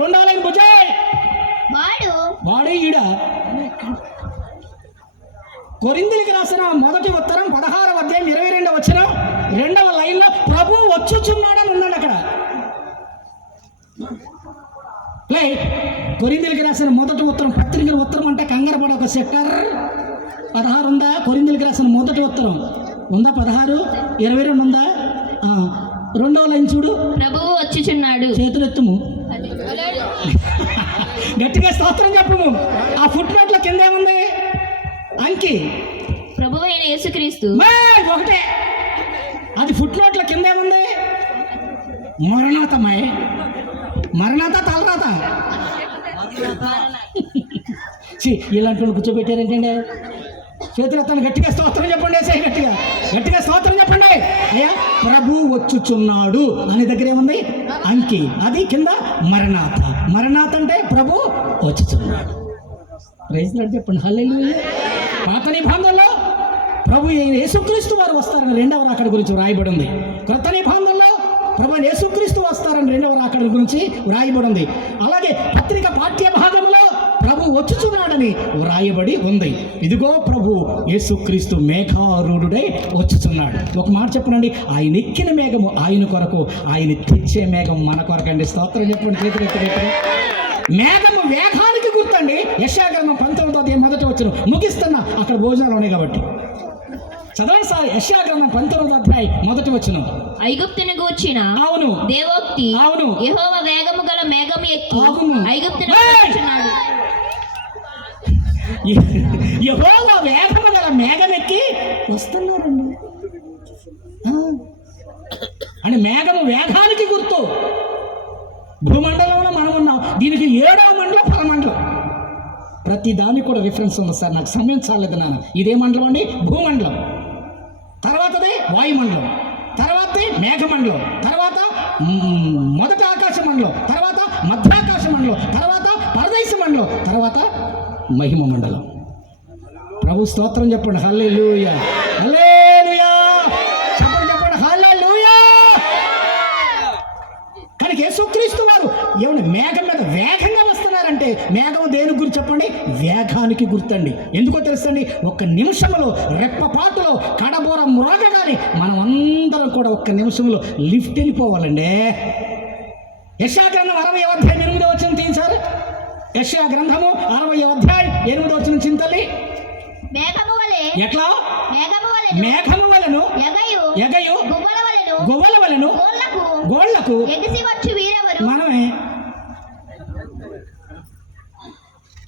రెండవ లైన్ బుజాయ్ వాడే ఈడ. కొరింథీయులకు రాసిన మొదటి ఉత్తరం 16వ అధ్యాయం 22వ వచనం 2వ లైన్లో ప్రభు వచ్చుచున్నాడని ఉన్నాడు అక్కడ. కొరింథీయులకు రాసిన మొదటి ఉత్తరం, పత్రికల ఉత్తరం అంటే కంగారపడ ఒక సెక్టర్ 16 ఉందా? కొరింథీయులకు రాసిన మొదటి ఉత్తరం ఉందా? 16, 22 ఉందా? 2వ లైన్ చూడు, ప్రభువు వచ్చుచున్నాడు. చేతులు ఎత్తుము, గట్టిగా స్తోత్రం చెప్పము. ఆ ఫుట్ నోట్ల కింద ఏముంది? అంకి ప్రభువు అయిన యేసుక్రీస్తు ఒకటే. అది ఫుట్ నోట్ల కింద ఏముంది? మరణాతమాయ్, మరణాత తలరాత. ఇలాంటి వాళ్ళు కూర్చోబెట్టారేంటండి? చేతులు ఎత్తండి, గట్టిగా స్తోత్రం చెప్పండి. గట్టిగా గట్టిగా స్తోత్రం చెప్పండి. అయ్యా ప్రభు వచ్చుచున్నాడు అని దగ్గర ఏముంది? అంకి. అది కింద మరణాత. మరణాత అంటే ప్రభు వచ్చుచున్నాడు. ప్రైజ్ లార్డ్ చెప్పండి. హల్లెలూయా. పాత నిబంధనలో ప్రభు యేసుక్రీస్తు వారు వస్తారని 2వ రాకడ గురించి వ్రాయబడి ఉంది. క్రొత్త నిబంధనలో ప్రభు యేసుక్రీస్తు వస్తారని 2వ రాకడ గురించి వ్రాయబడి ఉంది. అలాగే పత్రిక పాఠ్య భాగంలో ప్రభు వచ్చుచున్నాడని వ్రాయబడి ఉంది. ఇదిగో ప్రభు యేసుక్రీస్తు మేఘారూఢుడై వచ్చుచున్నాడు. ఒక మాట చెప్పనండి, ఆయన ఎక్కిన మేఘము ఆయన కొరకు, ఆయన తెచ్చే మేఘం మన కొరకండి. స్తోత్రం చెప్పండి. చేతులెత్తి. మేఘము వేగానికి గుర్తండి. యెషయా గ్రంథం 19వ అధ్యాయం మొదటి వచనం ముగిస్తున్నా, అక్కడ భోజనాలు ఉన్నాయి కాబట్టి చదవండి సార్. యెషయా గ్రంథం 19వ అధ్యాయం మొదటి వచనం. ఐగుప్తును గూర్చిన అవును దేవోక్తి. అవును. యెహోవా వేగము గల మేఘము ఎక్కి ఐగుప్తును గూర్చున్నాడు. యెహోవా వేగము గల మేఘం ఎక్కి వస్తున్నారండి అని. మేఘము వేగానికి గుర్తు. భూమండలంలో మనం ఉన్నాం. దీనికి 7వ మండలం పరమండలం. ప్రతి దానికి కూడా రిఫరెన్స్ ఉంది సార్. నాకు సమయం చాలేదు నాన్న. ఇదే మండలం అండి? భూమండలం. తర్వాతదే వాయుమండలం, తర్వాత మేఘమండలం, తర్వాత మొదటి ఆకాశ మండలం, తర్వాత మధ్యాకాశ మండలం, తర్వాత పరదేశ మండలం, తర్వాత మహిమ మండలం. ప్రభు స్తోత్రం చెప్పండి. హల్లెలూయా, హల్లెలూయా. చెప్పండి హల్లెలూయా. కానీ యేసుక్రీస్తు వారు ఏమన్నా మేఘం మీద వేగంగా వస్తున్నారంటే మేఘం దేని గురించి చెప్పండి? వేగానికి గుర్తండి. ఎందుకో తెలుసండి, ఒక్క నిమిషంలో రెప్పపాటులో కడబోర మ్రోగగానే మనం అందరం కూడా ఒక్క నిమిషంలో లిఫ్ట్ వెళ్ళిపోవాలండి. యెషయా గ్రంథం 60వ అధ్యాయం 8వ వచనం తీయించారు. యెషయా గ్రంథము 60వ అధ్యాయం 8వ వచనం చింతలి. ఎట్లా? మేఘము వలెను ఎగయు గువ్వల వలెను గోళ్లకు మనమే.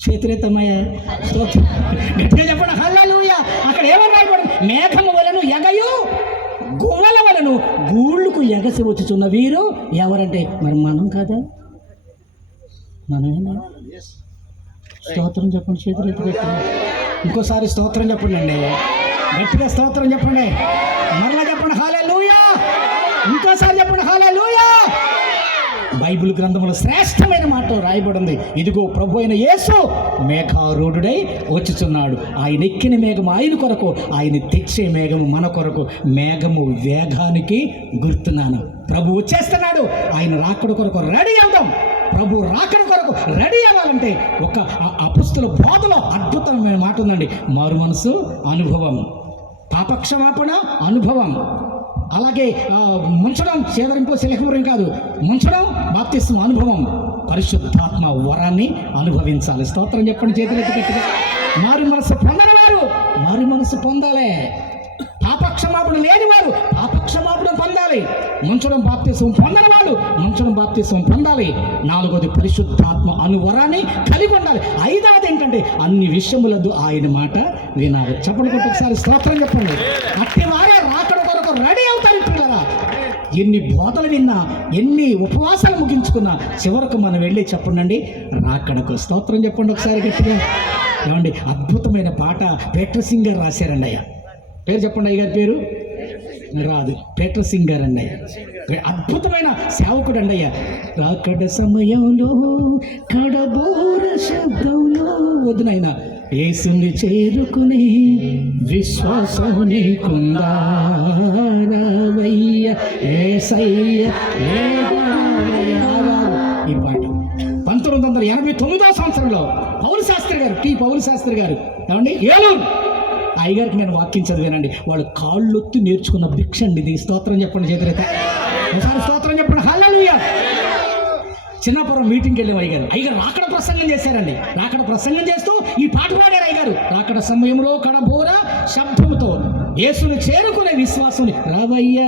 చేతులెత్తమయ్య, గట్టిగా చెప్పండి హల్లెలూయా. అక్కడ ఏమని రాయబడింది? మేఘము వలెను ఎగయు గువ్వల వలెను గూళ్ళకు ఎగసి వచ్చుచున్న వీరు ఎవరంటే మరి మనం కాదా? మనమేనా? స్తోత్రం చెప్పండి. చేతులెత్తి పెట్టండి. ఇంకోసారి స్తోత్రం చెప్పండి అండి. గట్టిగా స్తోత్రం చెప్పండి. మరలా చెప్పండి హల్లెలూయా. ఇంకోసారి చెప్పండి హల్లెలూయా. బైబిల్ గ్రంథంలో శ్రేష్టమైన మాట రాయబడింది. ఇదిగో ప్రభు అయిన యేసు మేఘారూఢుడై వచ్చుచున్నాడు. ఆయన ఎక్కిన మేఘము ఆయన కొరకు, ఆయన తెచ్చే మేఘము మన కొరకు. మేఘము వేగానికి గుర్తున్నాను. ప్రభు వచ్చేస్తున్నాడు. ఆయన రాకడ కొరకు రెడీ అవుదాం. ప్రభు రాకడ కొరకు రెడీ అవ్వాలంటే ఒక అపొస్తలుల బోధలో అద్భుతమైన మాట ఉందండి. మారు మనసు అనుభవం, పాపక్షమాపణ అనుభవం, అలాగే ముంచడం, చేదరింపు శిలకపురం కాదు, ముంచడం బాప్తిస్మ అనుభవం, పరిశుద్ధాత్మ వరాన్ని అనుభవించాలి. స్తోత్రం చెప్పండి. చేతులెత్తి గట్టిగా. మారు మనసు పొందని వారు మారు మనసు పొందాలి. పాపక్షమాపణ లేని వారు పాపక్షమాపణ పొందాలి. ముంచడం బాప్తిస్మం పొందని వాడు ముంచడం బాప్తిస్మం పొందాలి. 4వది పరిశుద్ధాత్మ అనువరాన్ని కలిగి ఉండాలి. 5వది ఏంటంటే అన్ని విషయములందు ఆయన మాట వినాలి. చెప్పండి ఒకసారి స్తోత్రం చెప్పండి. అట్టి వారే రాకడ కొరకు రెడీ అవుతారు. పిల్లరా, ఎన్ని బోధలు విన్నా, ఎన్ని ఉపవాసాలు ముగించుకున్నా చివరకు మనం వెళ్ళి చెప్పండి రాకడకు. స్తోత్రం చెప్పండి ఒకసారి గట్టిగా. ఏమండి, అద్భుతమైన పాట పీటర్ సింగ్ గారు రాశారండి. అయ్యా పేరు చెప్పండి. అయ్య గారి పేరు రాదు. పీటర్ సింగ్ గారు అండి. అద్భుతమైన సేవకుడు అండి. అయ్యా రాకడ సమయంలో కడబోర శబ్దంలో వద్దునైనా యేసుని చేరుకుని విశ్వాసం నీకుందా రావయ్య యేసయ్య. ఈ పాట 1989 సంవత్సరంలో పౌలు శాస్త్రి గారు పౌలు శాస్త్రి గారు ఏమండి ఏలూరు అయ్యగారికి నేను వాక్యం చదివానండి. వాళ్ళు కాళ్ళొత్తి నేర్చుకున్న భిక్ష అండి ఇది. స్తోత్రం చెప్పండి చేతులైతే ఒకసారి స్తోత్రం చెప్పండి హల్లెలూయా. చిన్నపురం మీటింగ్కి వెళ్ళాం. అయ్యగారు రాకడ ప్రసంగం చేశారండి. రాకడ ప్రసంగం చేస్తూ ఈ పాట పాడారు అయ్యగారు. రాకడ సమయంలో కడబోర శబ్దముతో యేసుని చేరుకునే విశ్వాసం రావయ్యా